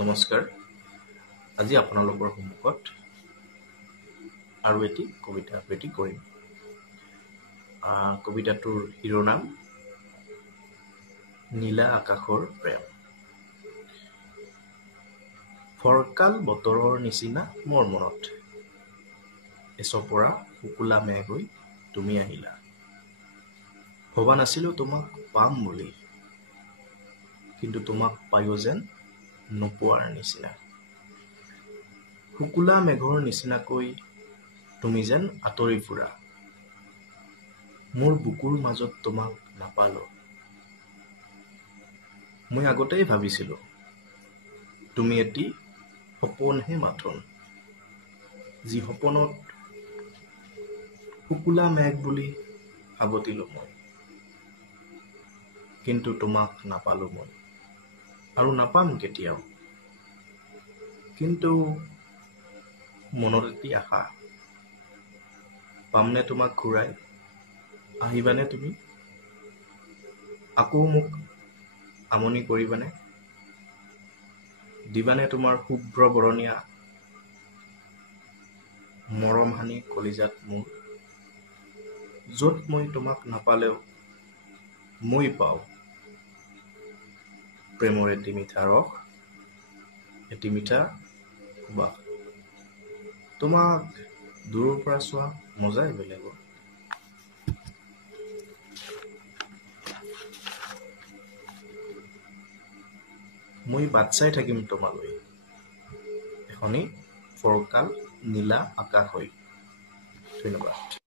নমস্কাৰ। আজি আপোনালোকৰ সন্মুখত আৰু এটি কবিতা আবৃত্তি কৰিম। কবিতাটোৰ শিৰোনাম নীলা আকাশৰ প্ৰেম। ফৰকাল বতৰৰ নিচিনা মোৰ মনত এচপৰা শুকুলা মেঘ হৈ তুমি আহিলা। ভবা নাছিলোঁ তোমাক পাম বুলি, কিন্তু তোমাক পায়ো যেন নোপোৱাৰ নিচিনা। শুকুলা মেঘৰ নিচিনাকৈ তুমি যেন আঁতৰি ফুৰা, মোৰ বুকুৰ মাজত তোমাক নাপালো। মই আগতেই ভাবিছিলোঁ তুমি এটি সপোনহে মাথোন, যি সপোনত শুকুলা মেঘ বুলি সাৱটিলো মই। কিন্তু তোমাক নাপালো মই, আৰু নাপাম কেতিয়াও। কিন্তু মনত এটি আশা, পামনে তোমাক ঘূৰাই? আহিবানে তুমি? আকৌ মোক আমনি কৰিবানে? দিবানে তোমাৰ শুভ্ৰ বৰণীয়া মৰম হানি কলিজাত মোৰ? য'ত মই তোমাক নাপালেও মই পাওঁ প্ৰেমৰ এটি মিঠা ৰস, এটি মিঠা সুবাস। তোমাক দূৰৰ পৰা চোৱা মজাই বেলেগ। মই বাট চাই থাকিম তোমালৈ, এখনি ফৰকাল নীলা আকাশ হৈ। ধন্যবাদ।